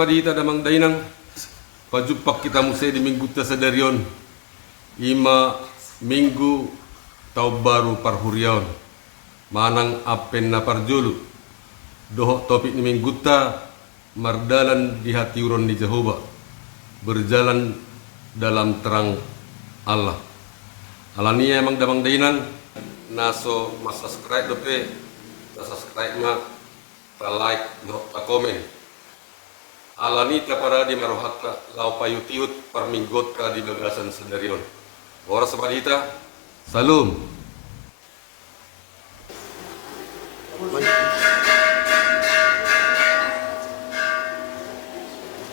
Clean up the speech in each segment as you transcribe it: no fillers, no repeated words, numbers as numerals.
madita damang dainang pajupak kita musay di minggu tasadarion ima minggu tau baru parhuriaon manang apen na parjulu dohok topik ni minggu ta mardalan di hati uron di Jehovah berjalan dalam terang Allah. Alania emang damang dainang naso mas subscribe dope ta subscribe ma ta like do ta komen. Alani ka para di marohaka lau payutiut parminggot ka di bagasan sedarion. Oras sabadita. Salum.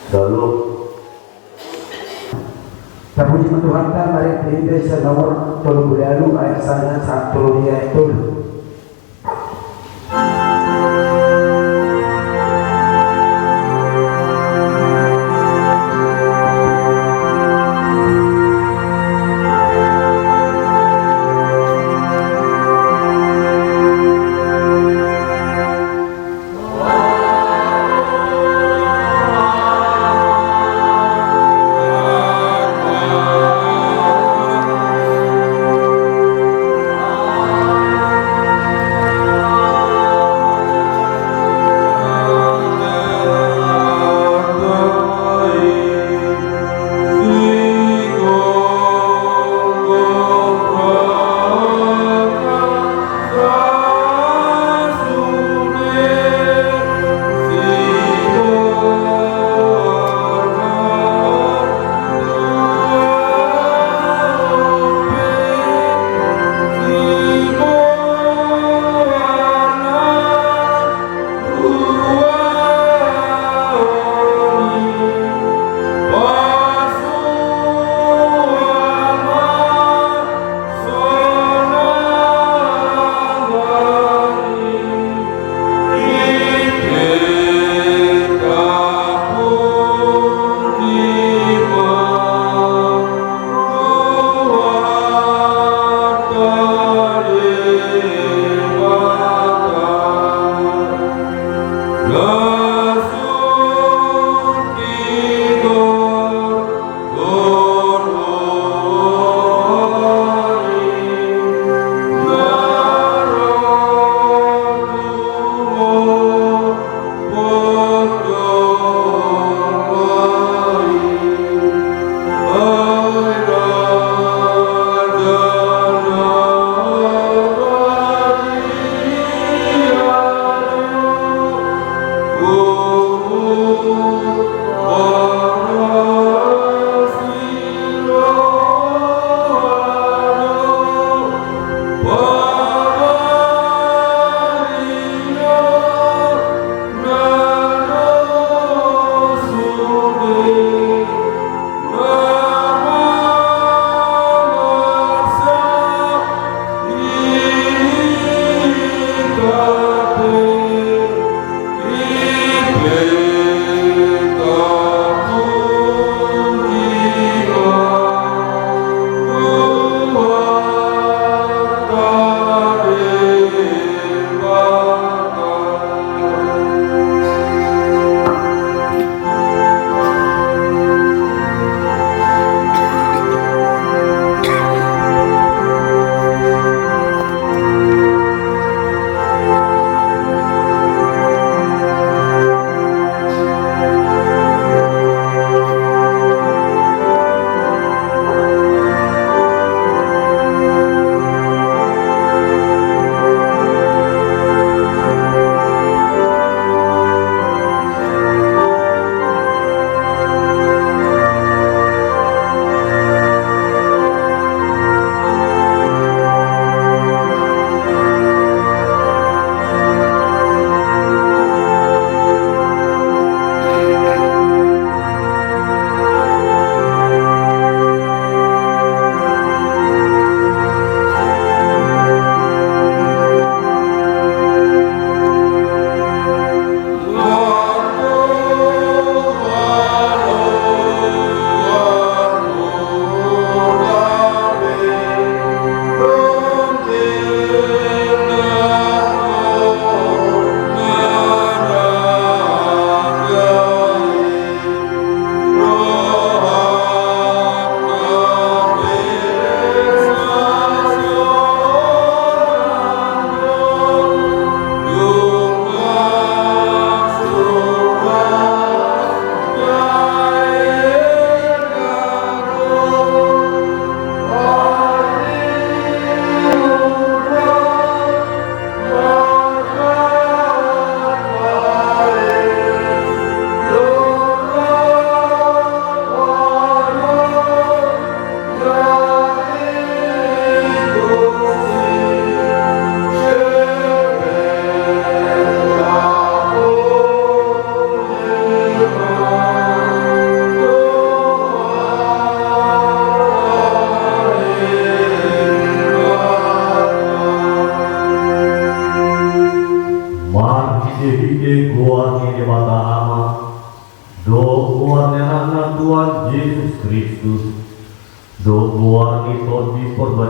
Salam. Terpuji Tuhan, mari kita nomor 30 ayat sana 1 dia itu.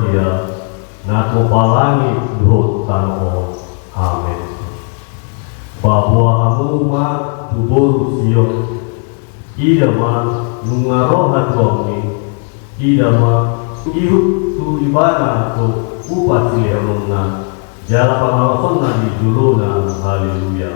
dia, na kupalangi duhot tano. Amen. Bahwa hamuma tubor siyo, idama nungarohan suami, idama ihuk tu ibana tu upasi lehamuna, jala pangalasan na di juluna. Haleluya.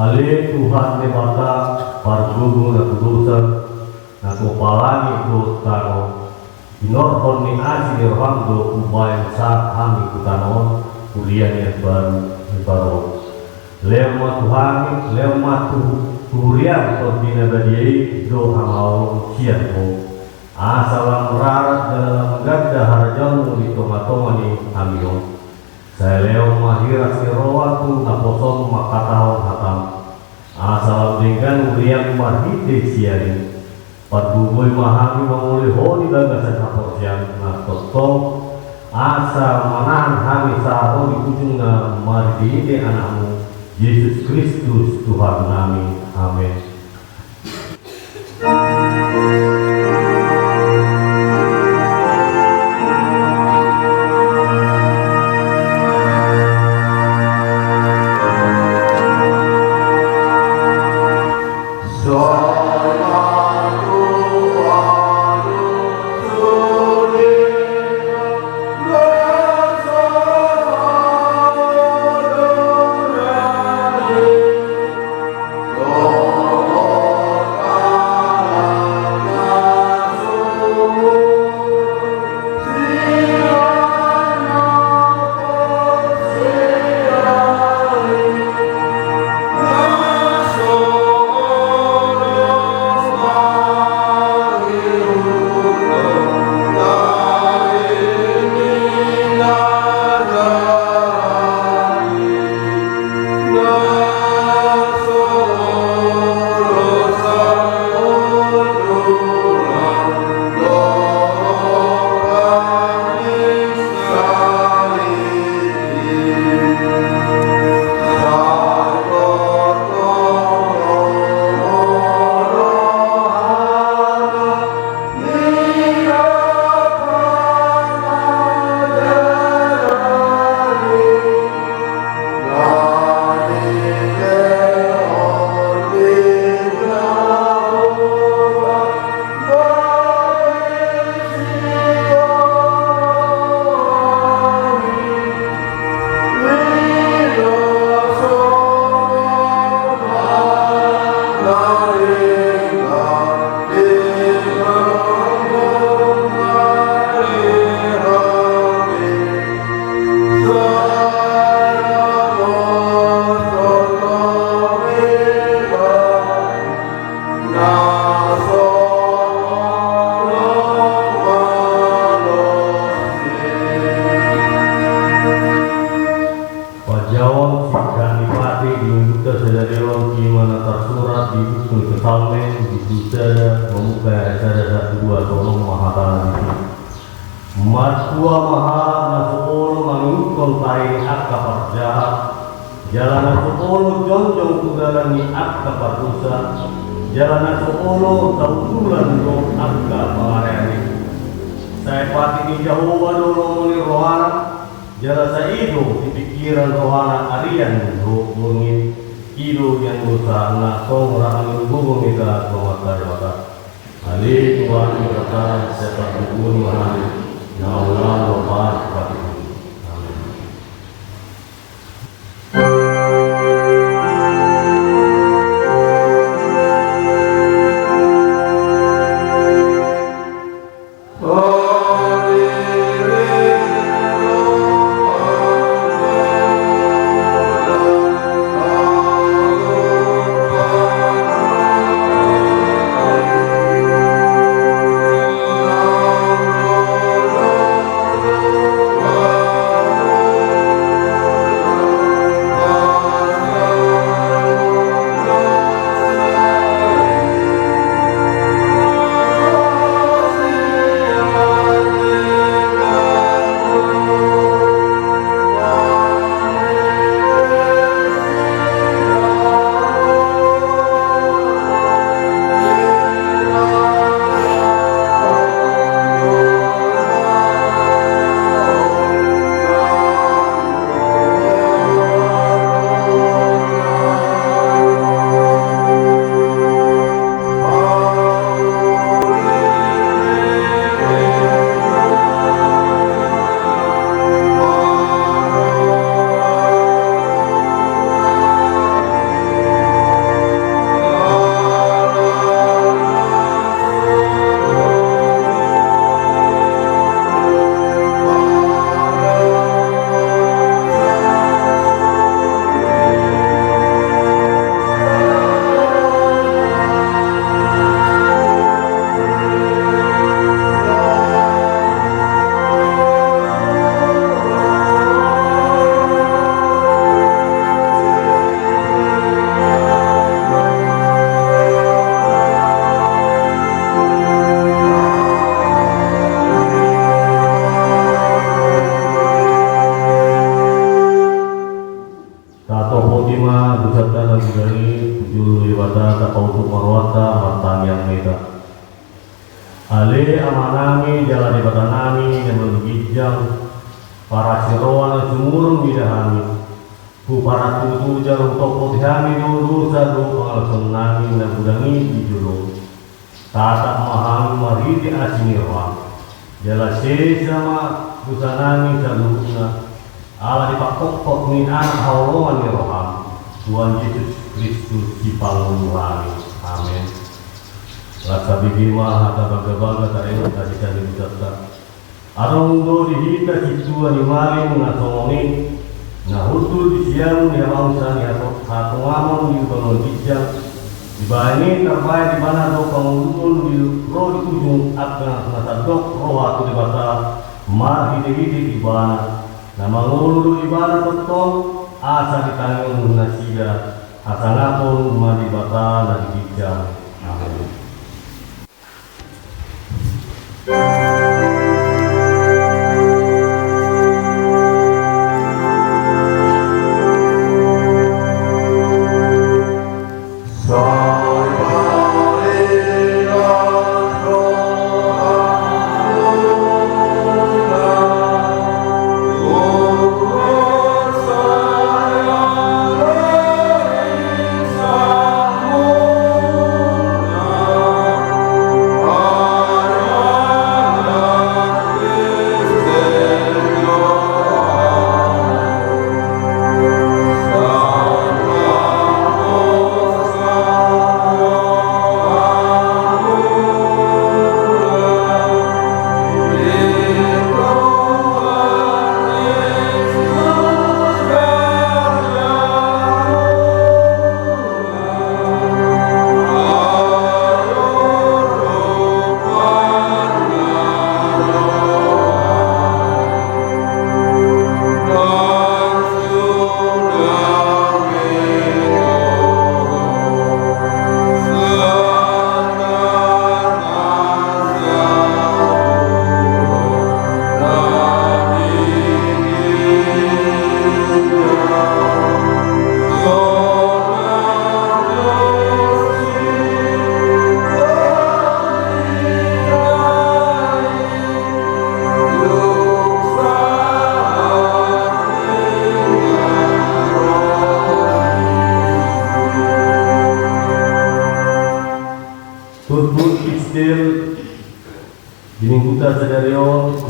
Ale Tuhan Dewata parguru na kudusan na kupalangi do tano inorhon ni asi ni rohando ubayan sa kami kutanon kuliah yang baru lema Tuhan lema turian tordina badiai do hamau sian mo asalam rarat dalam ganda harjamu di toma-toma ni amio saya leo mahiras ni roa tu naposong makatahon hatam asal dengan uriang marhite siari padugoi mahami manguli honi gagasan haporsian na totong asa manahan hami saho di ujung na marhite anakmu Yesus Kristus Tuhan kami. Amin. Matua maha na sepuluh mangikon tai akka parjahat jalanan sepuluh jonjong tugalani akka pardusa jalanan sepuluh tautulan do akka pangareani saya pati ni Jawa dulu muni rohana jala sa ido di pikiran rohana arian do bungin ido yang dosa na kong rahang bubung ita komata jawata ali Tuhan berkata sepak bubun mahali ya Allah lobat pati. Oh meta. Ale amanami jalan di batanami yang bergijang para siroan sumurung bidahami. Ku para tutu jarum toko tihami dulu sadu pengalson nami dan budangi di julu. Tata mahami maridi asinirwa. Jala sama busanami saduna. Allah dipakok ni anak haulungan ni roham. Tuhan Yesus Kristus di pangulungan. Amin. Rasa bigima hata baga-baga tarewa tadi kali ucapkan. Arong do dihita situan ni maling ngasongoni. Nah hutul di siang ni bangsa ni atau ngamon di bangun bijak. Di bani terbaik di mana do pangulungan di roh di ujung akan nasadok roh atau di bata mar hide-hide di bana. Nama ngulu di bana betul asa di tangan nasiga asa ngapun madi bata dan bijak. Amin.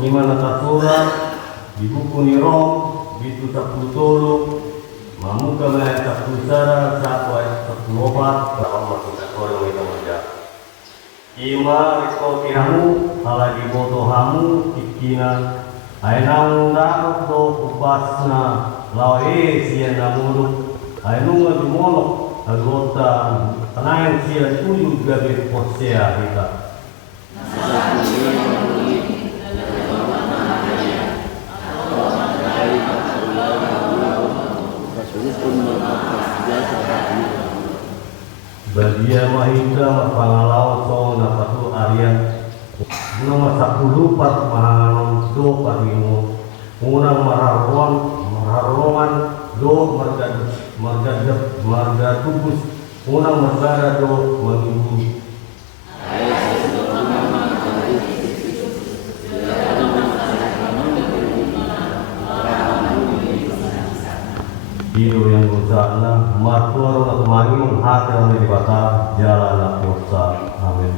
Imana kasura di buku nirong bitu saputolo mamuka maya sapusara sakwai sapulobat bahwa masuk orang itu saja. Ima riko kihamu halagi boto hamu ikina ainang darok do upasna lawe sian namuruk ainunga dumolok anggota tenayan sian tujuh gabe posea kita. Badia mahindra pangalau so napatu Arya nomor 10 pat mahanon do parimu unang mararongan do marga tubus unang masara do mengibu Hidup yang usahana matuar atau mangin hati yang dibata jalan nak usah. Amin.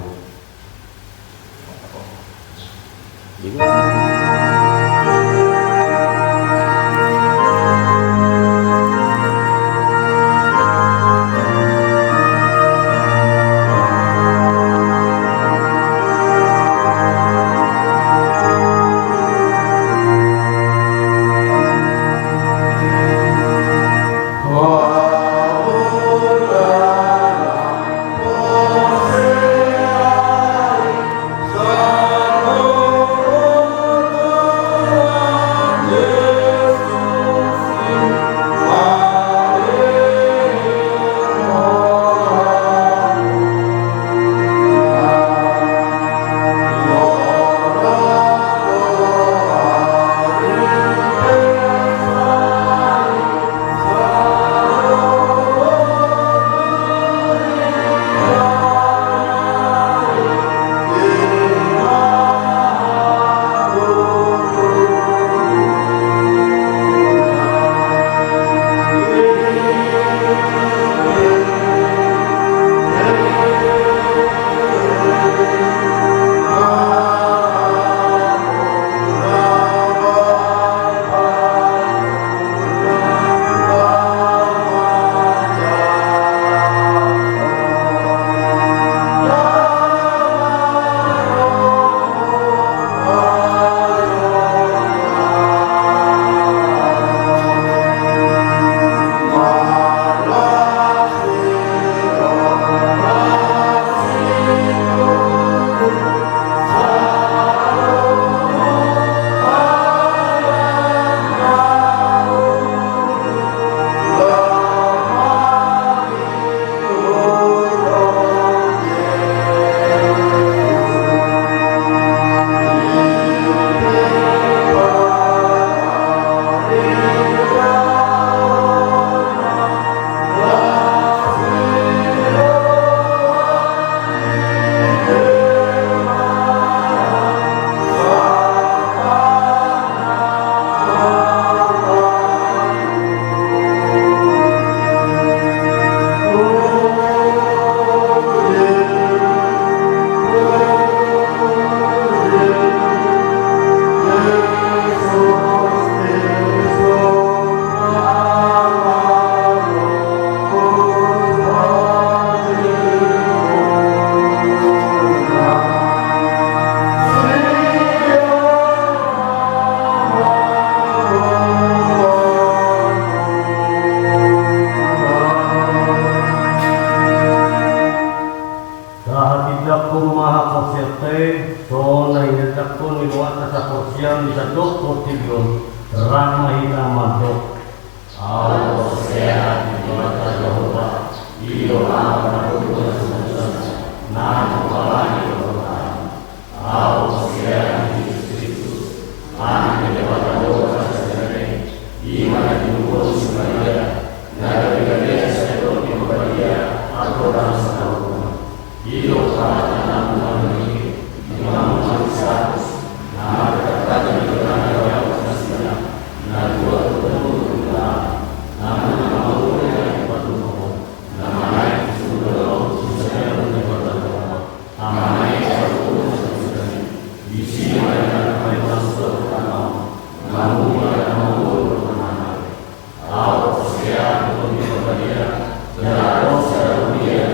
Oh Rahatidak ko maha konsyerte, so na inadak ko niluwat na sa porsyan sa dok portilyon, ramahina mandok. Aw, sea, niluwat na Jehovah, iyo ang nakuha sa musa, na kupalani ko na. Aw, sea, Kristus, ang niluwat na Jehovah sa sene, ima na dinubo si Maria, nagagalia sa ito ni Maria, at orang sa Iyo ka na namin, imam manusiatus, na berkata di dalam jauh nasinya, na dua bertemu na mengamau yang bertemu, na naik sudah susah menyebar nama naik satu susah, di sini ada yang bertemu, namun ada mau bertemu, awal sekian untuk dia, jalan sekian dia.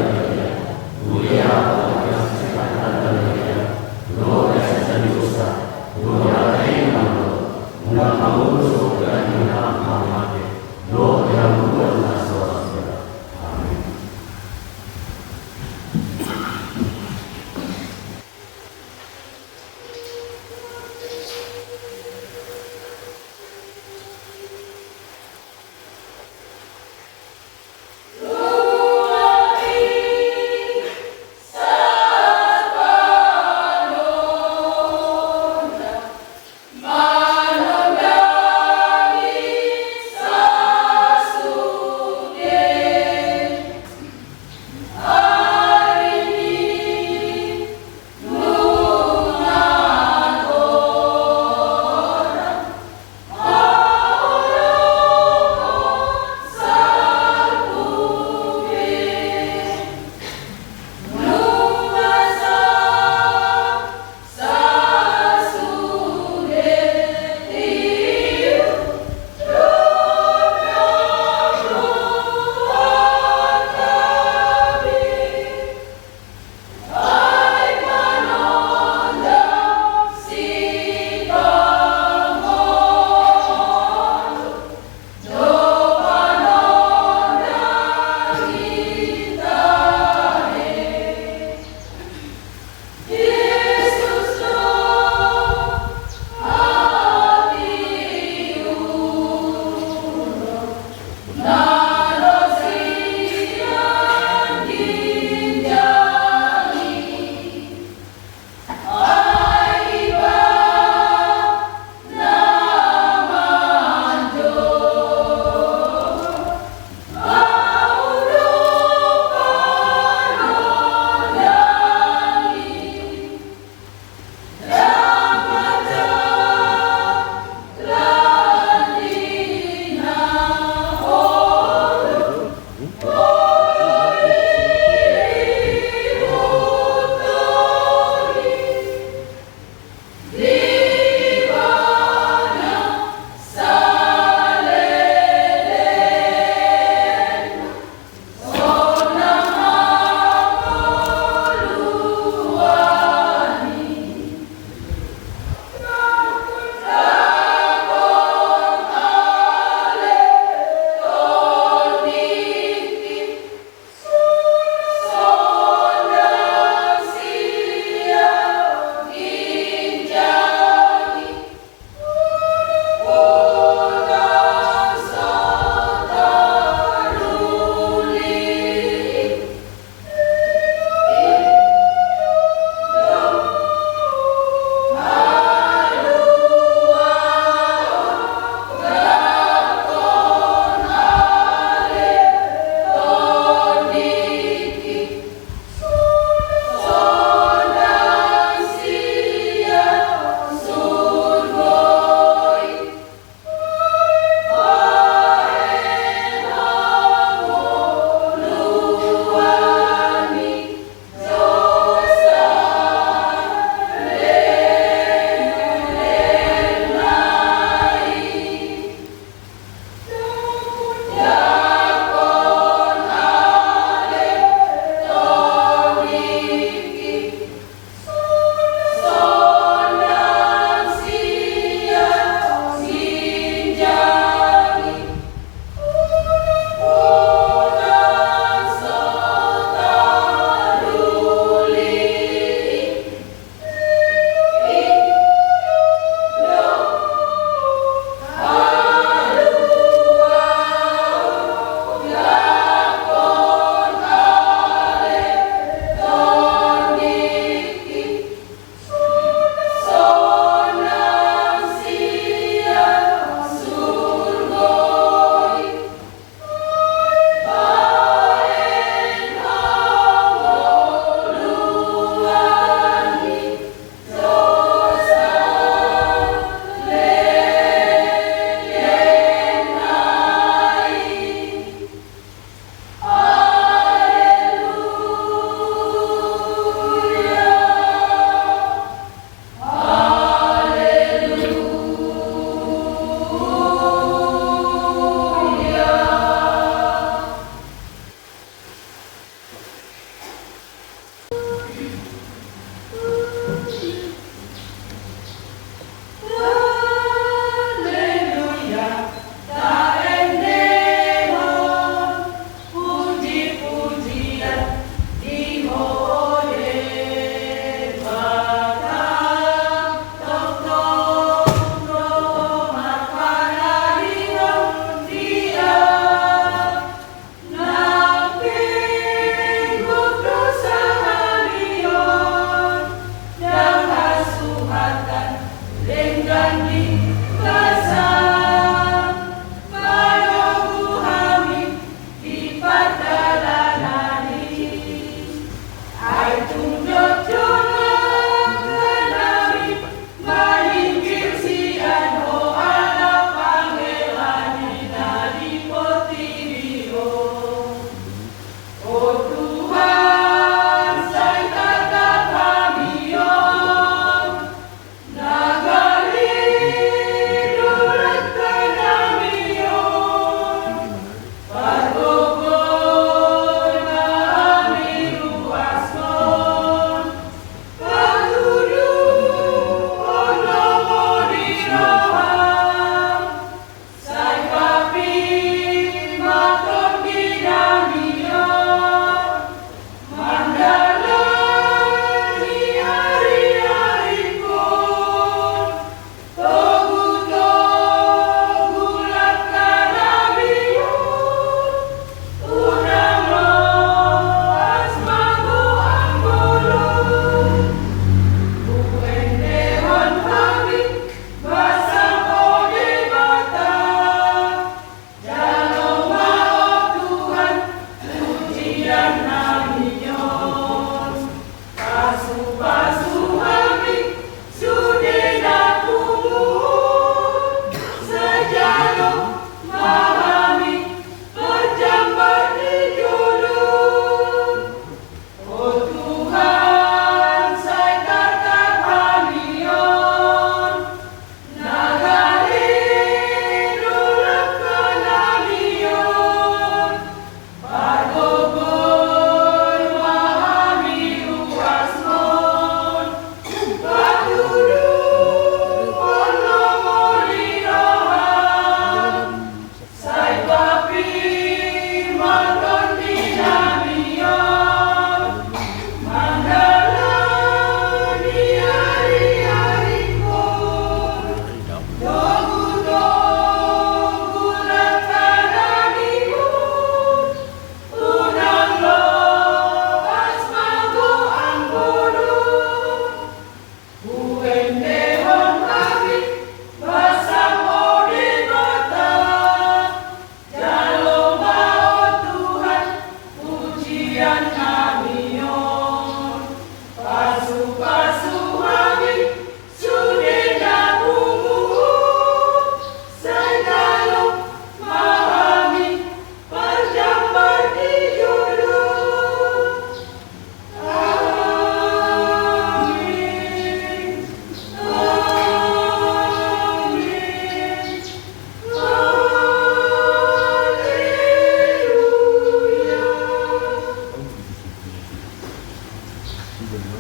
Amen.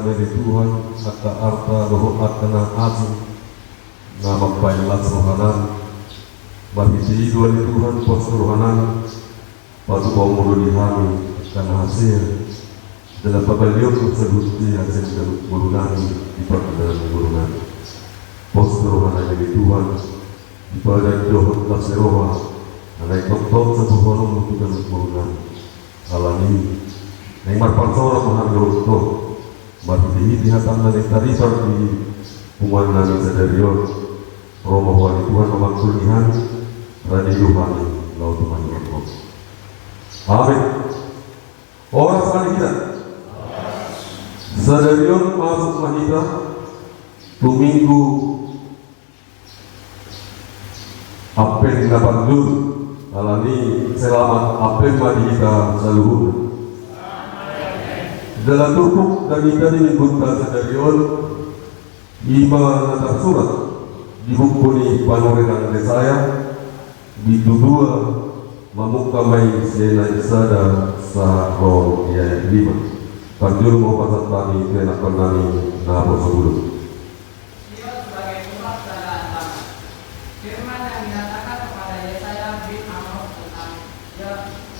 dari Tuhan Aka arta roh akana asin nama pailas rohanan mahiti dua Tuhan pos rohanan patu bau mulu dihami akan hasil dalam pabalion sebutnya hasil dalam gurunani di perkenalan gurunani pos rohanan dari Tuhan di pada dohot laseroha anak doktor sebuah orang untuk gurunani alami yang marpansora menghargai untuk Mati di hatan dari taribar di umat nami sadarion Romo wali Tuhan memaksul nihan Radio Hani Laut Tuhan Allah. Amin. Orang sekali kita sadarion masuk mahita Tuminggu Apen dapat dulu alani selamat Apen mahita saluhur dalam tubuh dari minggunta sadarion ima natar surat dihukuni panorenan desaya ditudua mamukamai sena isada sahro ayat 5 panjur mau pasat kami kena konani nabo sebelum firman yang dinyatakan kepada Yesaya bin Amos tentang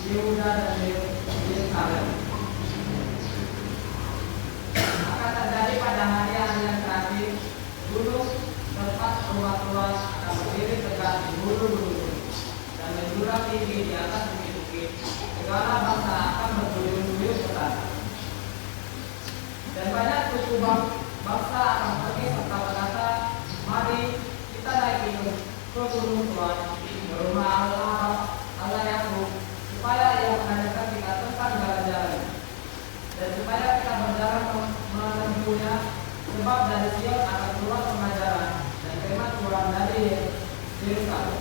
Yehuda dan Yerusalem. Akan terjadi pada hari-hari yang terakhir, gunung tempat ruas-ruas akan berdiri tegak di hulu-hulu dan menjulang tinggi di atas bukit-bukit. Segala bangsa akan berduyun-duyun ke sana. Dan banyak suku bangsa akan pergi serta berkata, mari kita naik ke gunung Tuhan, ke rumah Allah Yakub, supaya Ia mengadakan kita tempat jalan-jalan, dan supaya kita berjalan menempuhnya, sebab dari Sion akan keluar pengajaran dan firman Tuhan dari Yerusalem.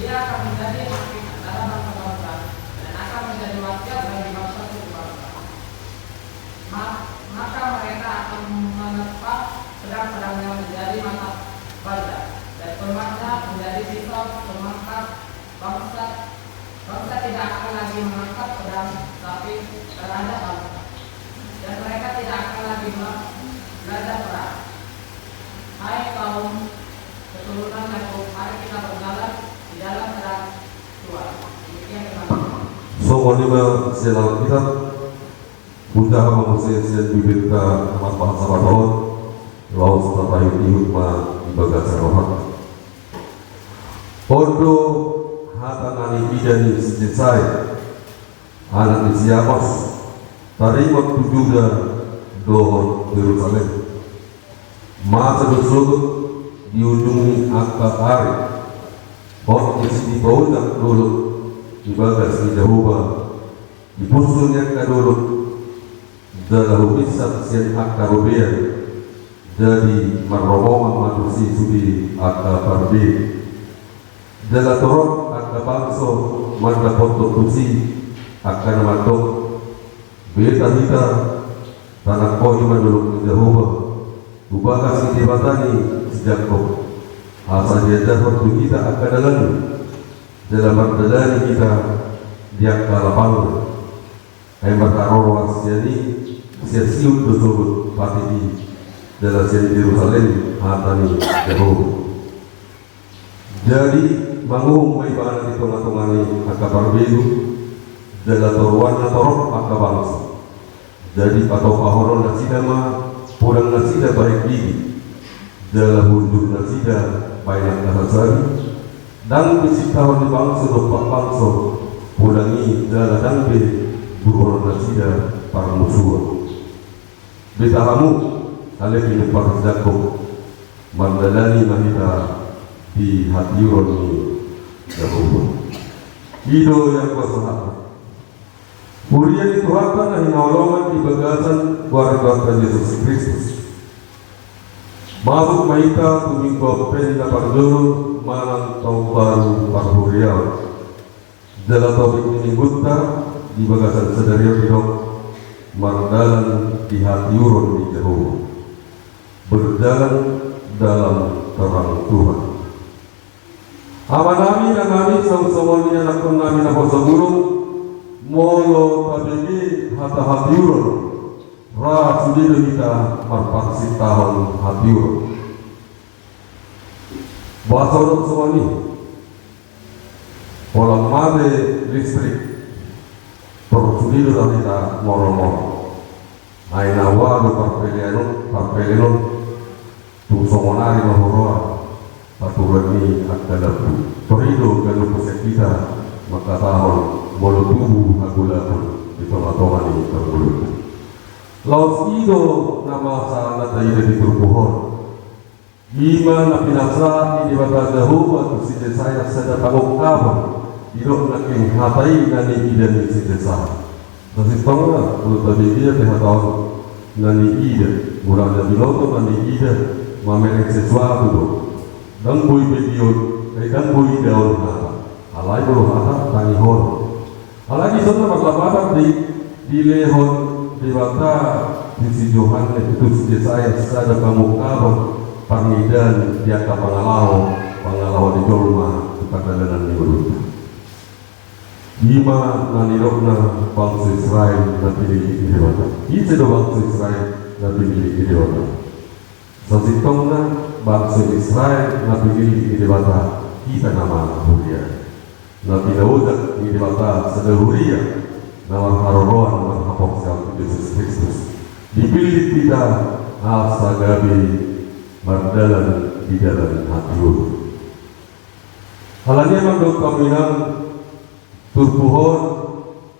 Dia akan menjadi hakim antara bangsa-bangsa dan akan menjadi wakil bagi bangsa suku bangsa. Maka mereka akan menepak pedang-pedangnya menjadi mata baja dan tombaknya menjadi pisau pemangkat bangsa. Bangsa tidak akan lagi mengangkat pedang tapi terhadap bangsa, dan mereka tidak akan lagi belajar perang. Hai kaum keturunan Yakub, mari kita berjalan di dalam terang Tuhan. Demikian firman Tuhan. Somo lima sialang kitab Buddha manusia bibirka amat bahasa Baton laut setelah ihut ma ibagat sarohat Odo hatan ani idani sejensai anak Isiamos tarimot tujuda dohon Yerusalem masa dosulut diujungi akta ari hot isi di bawah dulu ibagat si Jehovah dipusulnya kaduluk dalam kisah sian akta rubian jadi marromongan manusia sudi akta parbi dalam torok akta bangso manda potong tusi akan matok beta kita tanah koi manduluk Jehovah ubah kasih dibatani sejak kau asal dia jatuh kita akan dalam berdalani kita dia kalapang ay bertaruh siani siasiut dosubut patidi dalam sian Yerusalem hatani Jehovah. Jadi manguhum may bahan di tunga-tungani akabar biru dalam toruan na torok akabangsa. Jadi patau pahoron na sida ma pulang na sida baik gigi dalam hunjuk na sida bayan kahasari dan bisitahon di bangsa dopak bangsa pulangi dalam dangbe buruan na sida para musuh. Betahamu alek ini para jakob mandalani mahita di hatiuron ni Jehovah. Ido yang kuasa Urian itu Tuhan na hinaulungan di bagasan warga Yesus Kristus. Mabuk mahita tumingko penda parduru manang tau baru parhuriaw. Dalam topik ini gutta di bagasan sadario bidok mardalan di hati urun di Jehovah, berjalan dalam terang Tuhan. Amanami dan kami sama-sama nakon kami na burung molo tabigi hata hati urun ra sudiri saksi tahun hatiur. Bahasa untuk semua ini, walau made listrik, persudiru dan kita moro-moro. Aina walu parpelianun, tu somonari mahoroa, paturani akadapu. Torido galu kita, maka tahun bolu tubuh agulapun di tengah-tengah ini terbulut. Laut ido nama sana tayo di turbuhon. Ima na pinasa ini bata jauh atau si desa sa pangungkapan. Ilo naking hatay na ni ida ni si desa. Kasi tanga ulo tabi dia tehataon na ni ida. Murang na binoto na ni ida mamerek sesuatu do. Dan bui bediot, dan bui daun hata. Alay bulu hata tangi hon. Alagi sana maklapatan di lehon di bata di si Johan itu si desa sa pangungkapan. Pamidan tiaka pangalaw di Jolma kekadalan ni Beruta. Lima nanirok na bangsa Israel na pinili idewata. Ito do bangsa Israel na pinili idewata. Sa sitong na bangsa Israel na pinili idewata, kita nama Huria. Na pinaudak idewata sa Huria na marharoan marhapok sa Yesus Kristus. Dipilih kita asa gabi berdalan di dalam hati. Halanya mandok kaminang turpuhon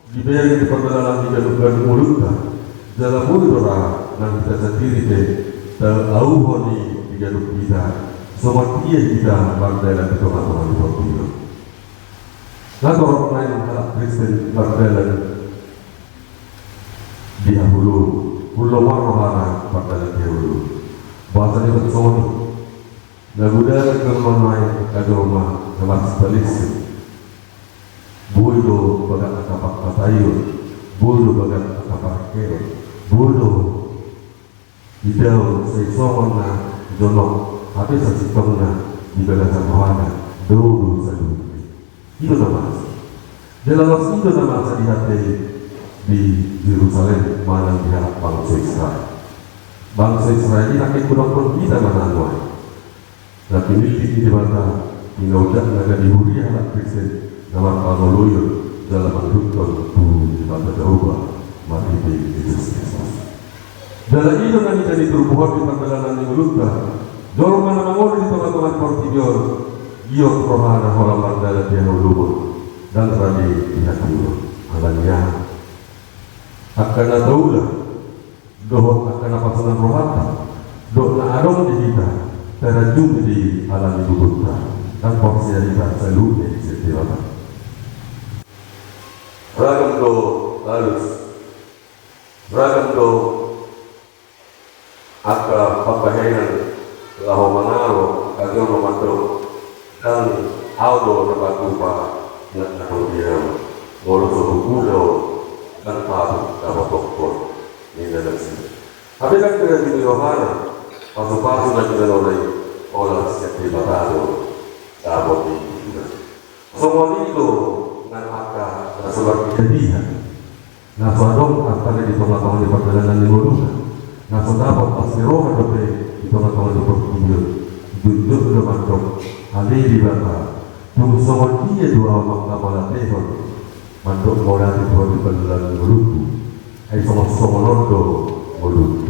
dibayar di perdalan di dalam mulutnya dalam mulut nan kita sendiri terauhoni di dalam kita semua dia kita berdalan di tengah-tengah kita. Lalu orang lain halak Kristen berdalan di hulu marahana berdalan di hulu. Bahasa dia bersoni. Nagudara kermanai kagoma namas balisi. Budo bagat akapak katayo. Budo bagat akapak kero. Budo idao sesuatu na jono. Tapi sesitong na ibadah samawana. Dodo saduni. Itu nama. Dalam itu nama di hati di Yerusalem mana diharap bangsa Israel. Bangsa Israel ini akan kurang kita menanuai. Tapi ini di mana inaudak naga dihuria anak Kristen nama pangoloyo dalam menghutun di mana Jehovah mati di Yesus Kristus. Dalam itu nanti jadi perubahan di perjalanan yang lupa. Dorong mana mengoleh di tengah-tengah portigior. Iyo perohana orang mandala dia nulubur dan radi di hati halanya akan nataulah. Doh akan apa senang rohata, doh na arong di kita, terjun di alam ibu kita, dan porsi kita selalu di setiap. Ragam do halus, ragam do aka papahenan lahu manaro kagono matro dan audo nabatupa na nahudiram, bolo surukulo dan padu dapat Indonesia. Tapi kan kita di Yohana, pasu-pasu dan kita oleh setiap batado, sabot itu. Semua itu nan akan sebab kejadian. Nah, suadong akan di tengah-tengah di perjalanan yang lurus. Nah, saudara pasti roh ada di tengah-tengah di perjalanan. Duduk di mantok, ada di belakang. Tunggu semua dia dua makna malatehon. Mantok mulai di perjalanan yang lurus. Ay somonondo mulut.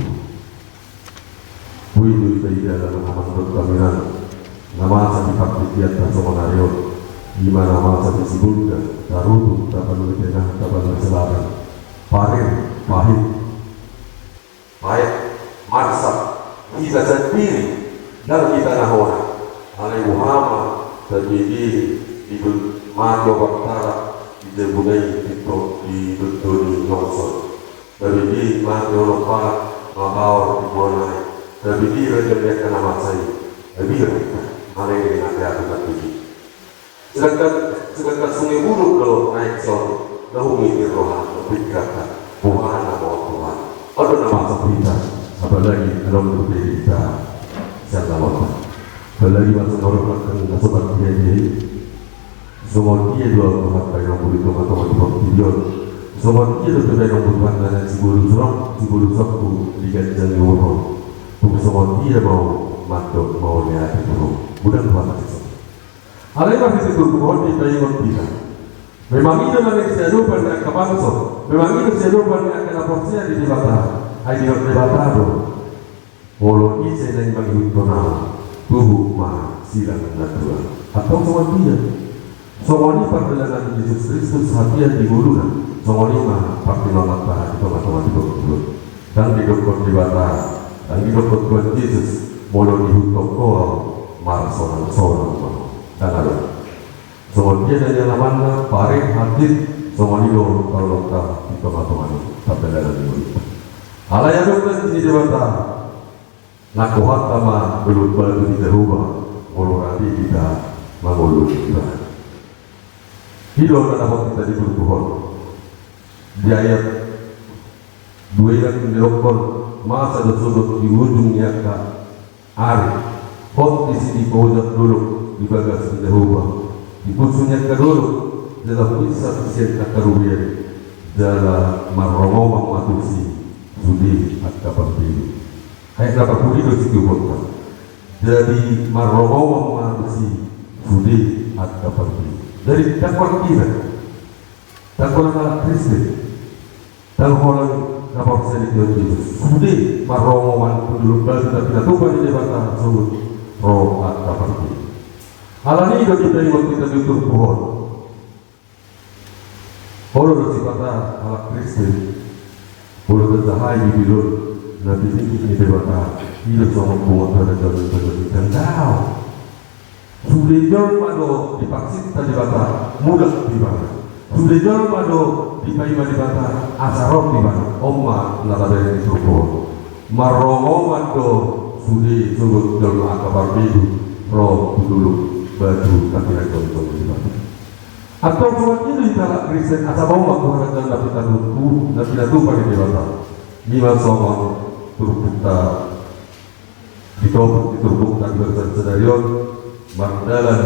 Puidu itu dalam hamandot kaminan. Nama sa dipaktikiat na somonario. Ima nama sa disibulga. Tarutu tapan tengah tapan selatan. Parir, pahit, marsa. Kita sendiri dan kita nahona. Alai Muhammad terjadi di Majo Baktara di Jebunai itu di Dutuni Nongson. Tapi di mana Eropa mahal di mana, tapi di raja nama saya, tapi mana ini nanti aku tak pergi. Sedangkan sungai buruk lo naik son, lo mikir rohan, berkata Tuhan nama Tuhan. Ada nama kita, apalagi kalau berbeda kita, siapa nama? Apalagi masa orang makan sobat dia, semua dia dua Tuhan bayar mulut atau video. Semua dia tu dah nombor mana si bulu serong, si bulu sabku lihat jalan orang. semua dia mau masuk mau lihat itu bukan Tuhan Yesus. Alai masih itu Tuhan kita ingat kita. Memang itu manusia lupa dengan kebangsaan. Memang itu saya lupa dengan kenaporsia di debata. Ai di debata itu. Walau isi dan bagi utama tubuh mah silang natural. Atau semua dia. Semua ini perjalanan Yesus Kristus hatian di gulunan. Semua ini mah pasti nolak bahan itu teman-teman itu. Dan hidup debata. Dan hidup Tuhan Yesus. Walau dihukum kau marsonan-sonan. Dan ada. Semua dia dan yang namanya paring hadit semua itu kalau kita itu teman-teman perjalanan di gulunan. Alai yang dokter di debata. Nakuhat sama belut batu di Jehovah, mulai kita mengulut kita. Hidup dalam kita di Tuhan. Di ayat 2 yang dilakukan masa tersebut di ujungnya ke hari. Hot di sini pojok dulu di bagas di Jehovah. Di pusunya ke dulu dalam kisah kesian kerugian dalam maromong matusi sudi atau berbeda. Ayat 80 itu disebutkan. Jadi maromong manusia sudi atau berbeda. Dari dakwah kita, dakwah anak Kristen, dakwah dakwah saya di Yesus. Sudi maromong penduduk baru tapi tidak tuh di debata sebut roh atau berbeda. Alani itu kita yang kita tutur Tuhan. Kalau bersifat anak Kristen, kalau berzahai di bilur. Nabi ini debata hidup sama buat jalan dan tahu sudah jauh mado dipaksin tadi debata mudah di mana sudah jauh mado dipaima debata asarok di mana omma nada dari itu maromo mado sudah suruh jauh akabar bidu roh dulu baju kaki jauh di mana atau buat itu di dalam Kristen asal mau makuhara dan nabi tadu pada debata lima sama turbuta diturbuta bersedarion mandalan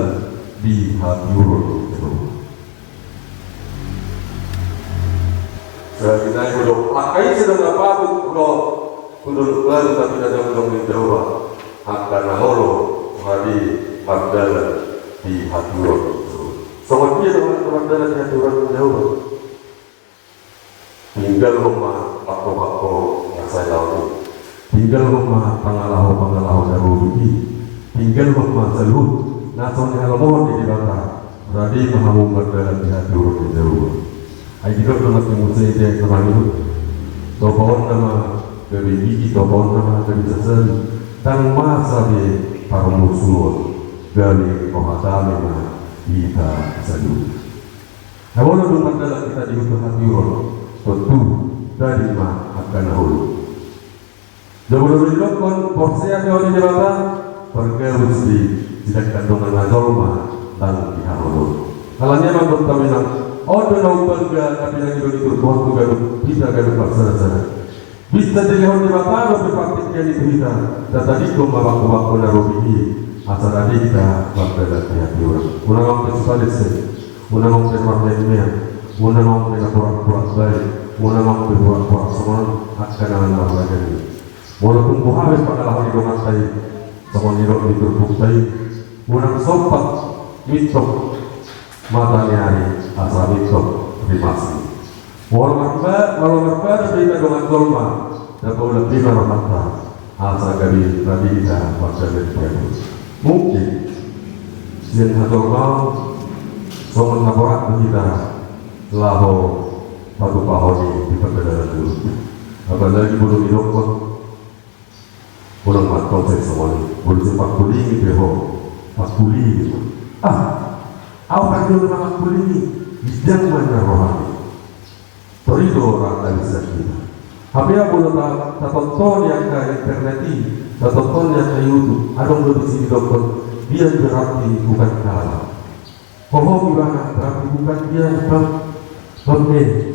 di hatiurun itu. Selanjutnya belum pakai sedang apa belum kudul lalu tapi ada belum di Jawa akan naholo hari mandalan di hatiurun itu. Sobat dia dengan mandalan di hatiurun Jawa. Tinggal rumah pakko yang saya lalu. Tinggal rumah pangalaho daruri. Tinggal rumah salut. Nason yang lemah di debata. Berarti mahamu berdalam di hati orang di Jawa. Ayo juga nama timusnya yang teman itu. Topon nama dari gigi, topon nama dari sesel. Dan masa di para musuh dari kohatame kita salut. Namun untuk dalam kita diutuh hati orang. Tentu dari ma akan hulu. Jauh dilakukan porsi yang di debata perkewus di tidak kandungan nazolma dan diharul. Kalanya mantuk taminang. Odo naupelga tapi lagi begitu Tuhan tu gaduh bisa gaduh paksana. Bisa dilihat debata lebih praktik yang itu kita. Tadi kau mawaku narobihi asal ada kita berbeda di hati orang. Unang ang pesudalise, unang ang pemarlemnya, unang ang penapurak-purak baik, unang ang penapurak-purak semua akan anak lagi. Walaupun buhawe pangalaman itu ngatai sama nirok diturbuktai unang sopat mitok matanya hari asal mitok rimasi walau merba berita dengan kolma dan kau lebih marah asal gabi tadi kita pada berpiatu mungkin yang hatul mau soal laporan kita laho padu pahoni di perbedaan dulu apalagi belum didokter orang matau saya semuanya boleh sepak kuling beho pak kuling awak kan juga pak kuling bidang mana rohani torido orang tak bisa kita tapi aku tak tonton yang ke internet tak tonton yang ke YouTube ada yang berbisi dokter dia berarti bukan kalah gimana berarti bukan dia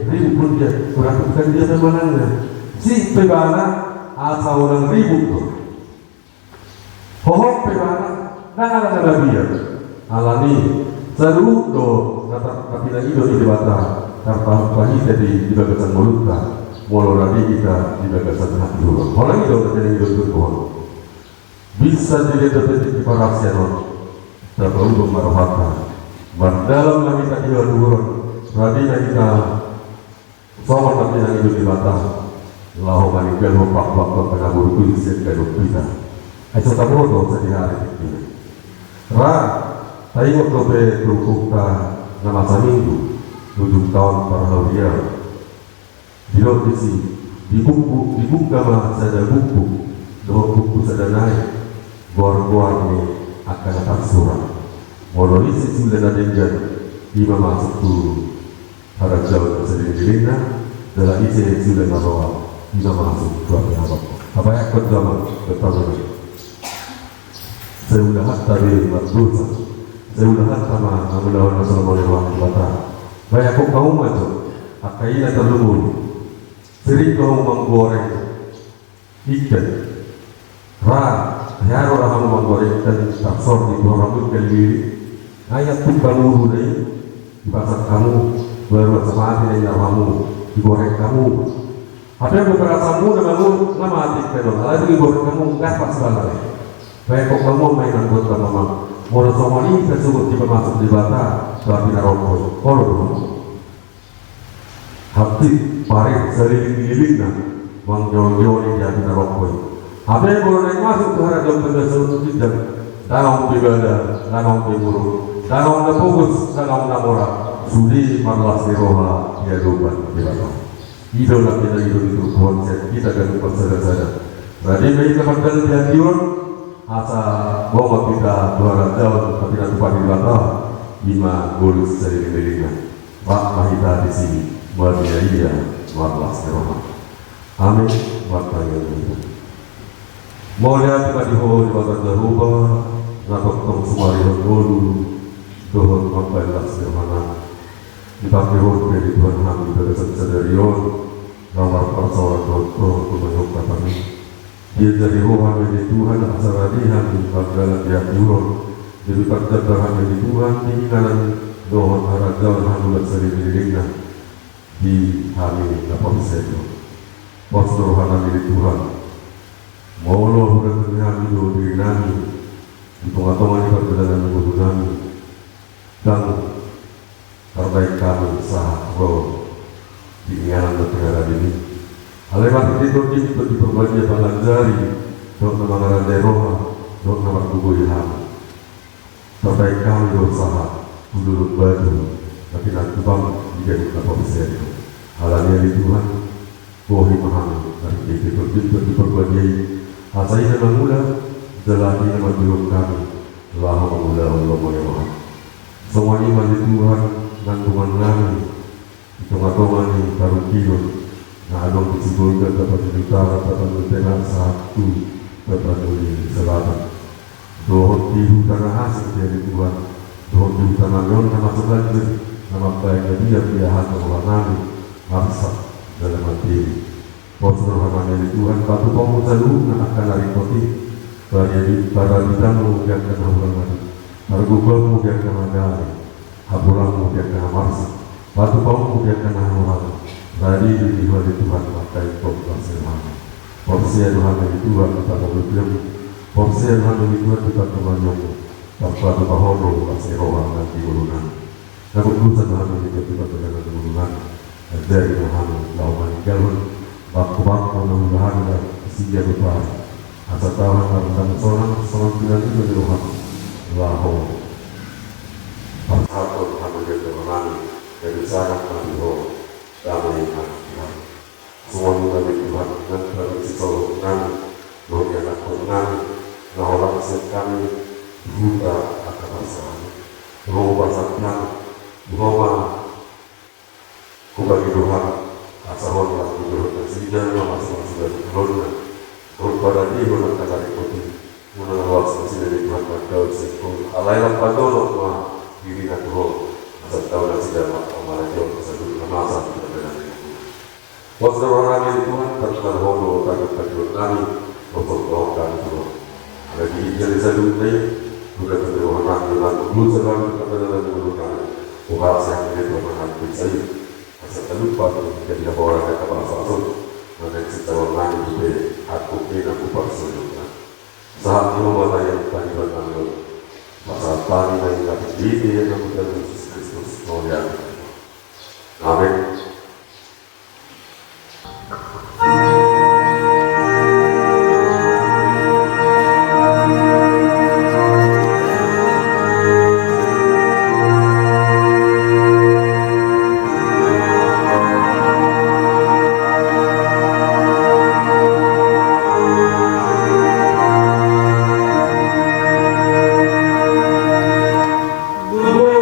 ribu pun dia berarti bukan dia pemenangnya si pebana asal orang ribu Pohon pebana nangan dia alani seru do tapi lagi do di debata karena pagi tadi di bagasan mulutnya walau lagi kita di bagasan hati dulu. Orang itu terjadi hidup Tuhan. bisa dilihat detik parasianon terlalu marohata dalam lagi tadi luhur radina kita soal tapi yang itu dibata lahu maninggal pak penabur itu isi kedok kita ayo tahu tuh sehari ini tayo kobe tukukta nama saminggu 7 tahun parhauria bilo isi dibuka mah sada buku doa buku sada naik gor ni akan atas surah walau isi sudah ada lima masuk tu para jauh sering-seringnya dalam isi sudah nabawa lima masuk dua penabak apa yang kedua betul saya udah tadi berdosa saya udah sama melawan Rasulullah SAW banyak kok kamu macam akaina terlumur sering kamu menggoreng ikan Haro kamu menggoreng dan taksor di bawah rambut kali ayat pun kamu dari di pasar kamu baru sama hati yang kamu digoreng kamu ada beberapa kamu nama hati kalau ada digoreng kamu nggak pas banget baik kok kamu mainan buat kamu mau sama ini tersebut tiba masuk di bata tapi naroko kalau hati parit seliling-liling nah mengjauh-jauh di hati naroko apa yang boleh masuk ke harapan pendasaran tidak dalam ibadah, dalam buruk, dalam fokus, dalam namora, sudi malas diroha dia lupa ibadah. Idola kita itu konsep kita dan saudara-saudara. Berarti kita bakal dihadirkan asa bahwa kita 200 tahun tapi nanti pada bata 5 gurus sering-seringnya. Pak mahita di sini, dia malas diroha. Amin. Waktu yang itu. Mulai di bagian daruba, napak tong sumari dulu, dohon mampai las firmana. Dipakai hon dari Tuhan kami pada sadarion, rawar persoalan doa tumayok kami. Dia dari rohan dari Tuhan asaradi kami bagalan dia diuron. Jadi pada dari Tuhan keinginan dohon harajawan hanulat sering-seringnya di kami dapat sedo. Pos rohan dari Tuhan. Maulah bukan kami diri kami di tengah-tengah di perjalanan menuju kami dan terbaik kami saat roh di inganan negara ini. Alaimat itu di perbagian palajari dok nama daerah dok nama tubuh ilham. Terbaik kami berusaha duduk baju tapi nanti bang dijadi apa bisa itu. Halanya di Tuhan bohi mahami dari itu di perbagian Asai nama mula, zelati nama belum kami, laha mula Allah Maha. Semua iman di Tuhan dan Tuhan kami, tengah-tengah ni karukiyun, na adong disibulkan dapat di utara, dapat di tengah satu, dapat di selatan. Dohot di tanah asing dari Tuhan, dohot di tanah yon nama sebanjir, nama baik dia hati Allah kami, harsa dalam hati. Postur hamanya Tuhan batu kamu selalu akan lari koti para bidang yang kena ulang para gubal yang kena gari habulang yang kena marsa batu kamu yang kena ulang dari di hari Tuhan maka itu berhasil porsi Tuhan dari Tuhan kita berbilang porsi Tuhan dari Tuhan kita kemanyong tanpa tupahono kasih rohan dan diulunan dan berusaha Tuhan dari kita dengan diulunan dari Tuhan lawan galon Baku-baku mudah-mudahan dan siya lupa asal tahan dan seorang bilang itu di rumah laho satu hamil kemenangan dari sana kaliho damai Tuhan semua dari Tuhan dan dari sisaukan doa anak Tuhan orang sekali buta akan masalah roh basatnya roh kubagi Tuhan asal Allah menurut sida masing-masing dari keluarga pada dia menentang ikuti menolak sisi dari Tuhan pada sekul alailah padono mah diri natural asal tahu dan tidak malah jauh tersebut masa tidak benar itu waktu orang yang Tuhan terkenal hono takut takut kami untuk doakan Tuhan lagi jadi sadutnya sudah terus orang yang dulu selalu kepada Tuhan ulas yang itu orang bisa saya lupa jadi apa orang kata bahasa Arab, maka kita orang itu aku kira aku pasal juga. Saat itu Ini yang nama Tuhan Yesus Kristus. Mulia. Amin. Guru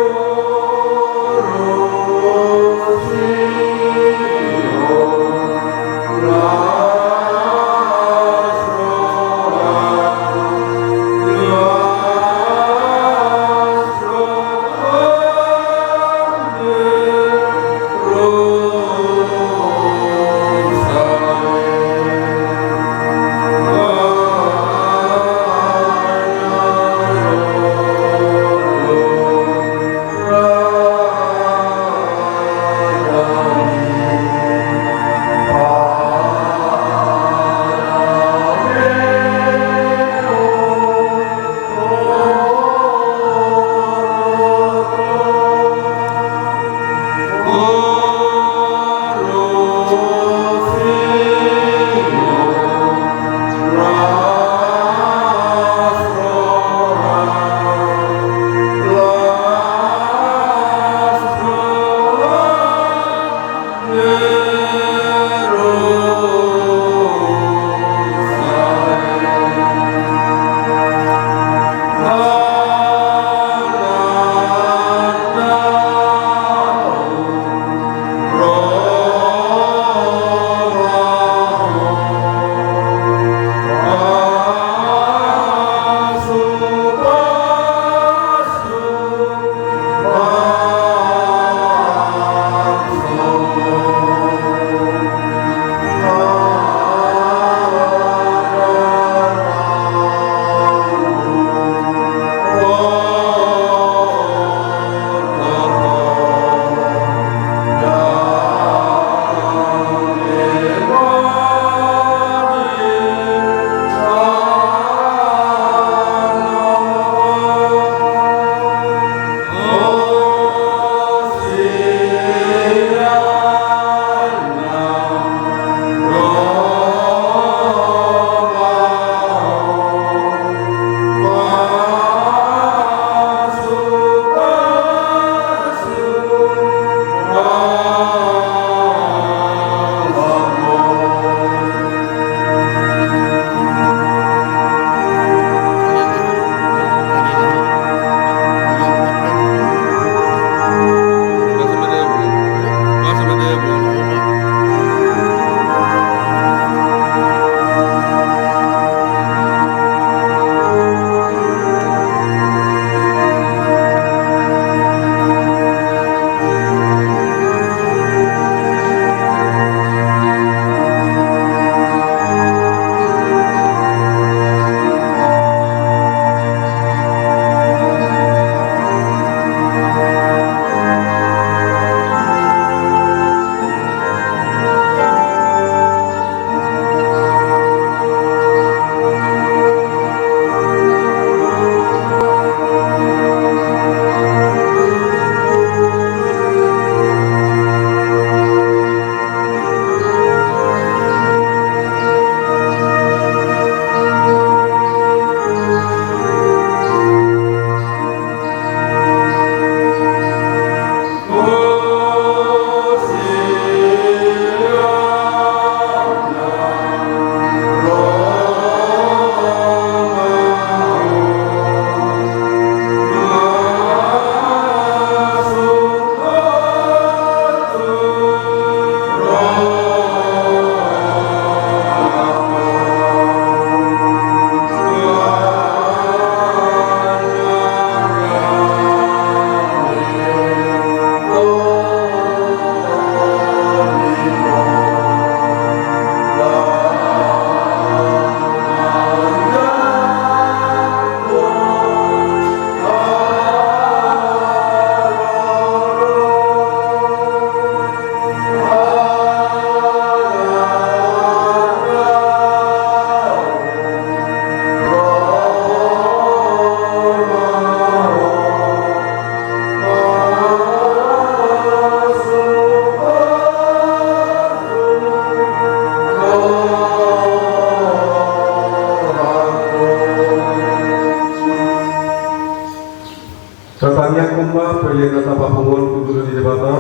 Martangyan kumba pilihan kata papungon kudu di debata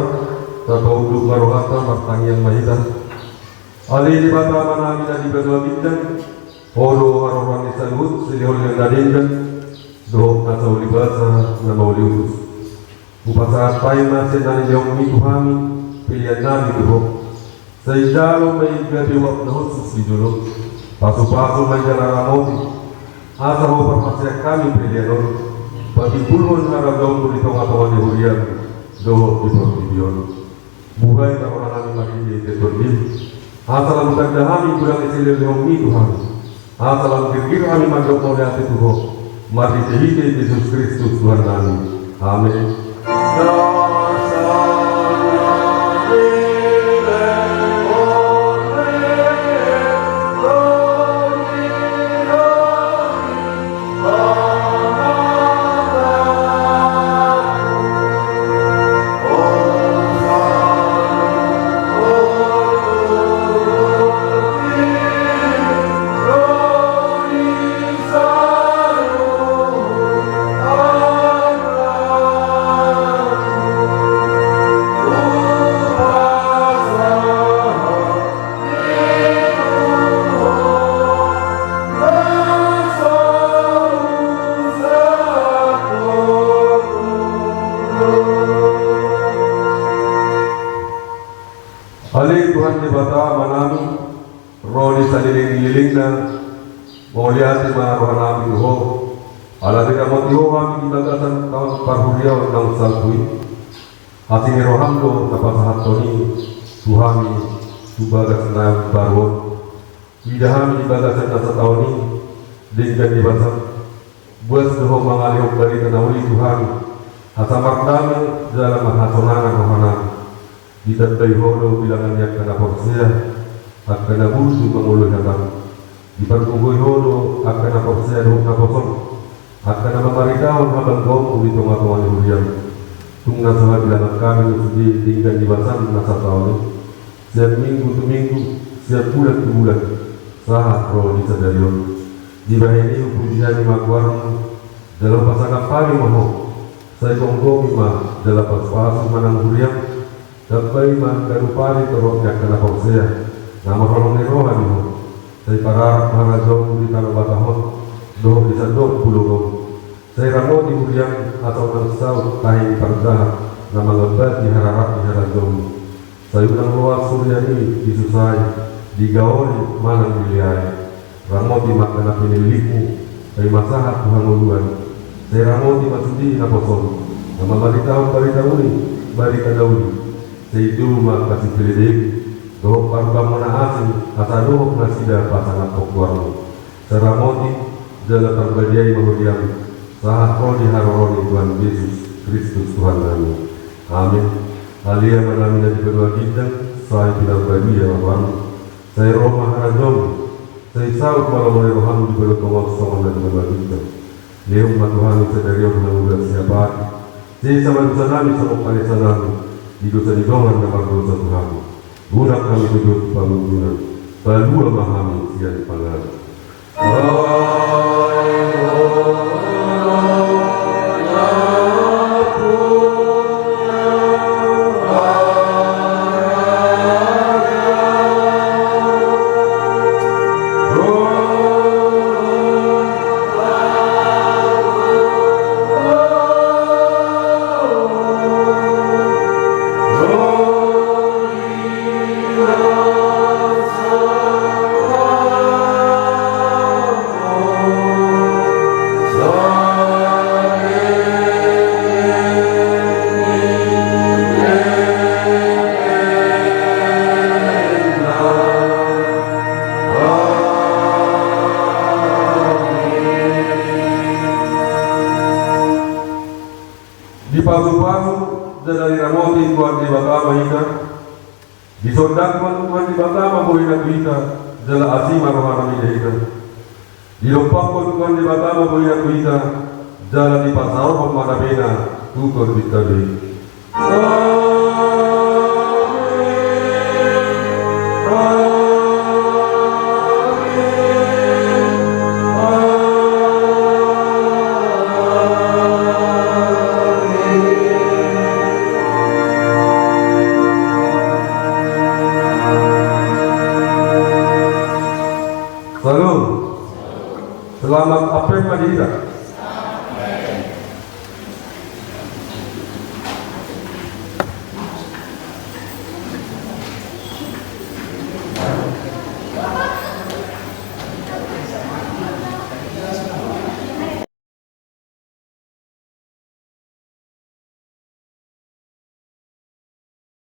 kata uduk marohata martangyan mahita ali debata manami na di bedua bintang oro haroran ni salut silihol yang dadindan dohok na sa ulibasa na mauli utus upasahat tayo na sinani yung mituhami pilihan nami dohok sa idalo may gadiwak na husus di dulog paso-paso may jalaramoti asa ho perpasyak kami pilihan bagi puluhan haragam di tengah-tengah di hurian dohok di pertibion buhay na orang kami magiging tetondil asalam tagdahami kurang isilil lehong mituhami asalam kirkir kami magdok oleh hati Tuhan mati sehide Yesus Kristus Tuhan kami amin. Ali Tuhan di bata manami roh di saliling-liling na mauliati mga roh namin ho ala tidak motiho kami gibagasan tahun parhuriaw ng salpuy hati ni rohamdo napasahat toni Tuhami subagas na barwon widahami gibagasan na sa tahun ini dinggan di basa buat doho mga lihok balik na uli Tuhami hasamak dami dalam mahasonangan rohanami ditatay holo bilangan niya kana porsiya at kana busu pangulo naman diparkugoy holo at kana porsiya doon na posong at kana mamarikaon habang gom ulito nga tuwan ni Julian tung nasa bilangan kami usudi tinggal di basan nasa taon setiap minggu tu minggu setiap bulan tu bulan sahat roh di sadarion di bahini upujian di magwarong dalam pasangan pagi mohon saya kongkomi ma dalam pas-pasu manang Julian Dapat man karupari teroknya kena korsea nama rolong ni roh adiho saya para maharajong di tanah batahon doh bisa doh pulungong saya ramo di huriang atau nangsau tahing pardah nama lebat di harajong saya unang luas surya ini disusai digaori manang diliai ramo di makna pinilikmu saya masahat Tuhan uluan saya ramo di masudi naposong nama barita uni barita dauni seitu mak kasih pilidik dohok parubamona asing asa dohok nasida pasangan pokwarmu seramoti jala terbadiai mahuriam sahat roh di haroroni Tuhan Yesus Kristus Tuhan kami amin alia menamina di kedua kita saya bilang badi ya warmu saya roh maharajom saya saut malam oleh roham di kedua tongok songan dan kedua kita leung matuhan sedarion mengulas siapa saya sama dusanami sama panisanami di dosa digongan dengan dosa Tuhan budak kami duduk panggungan balua mahami sian pangan di pasu-pasu dari ramoti Tuhan di Batama hingga di sondak Tuhan di Batama boleh kita jala asima rohana hingga di lompang Tuhan di Batama boleh kita jala di pasar pemadabena tutur kita di Selamat Apem Madira.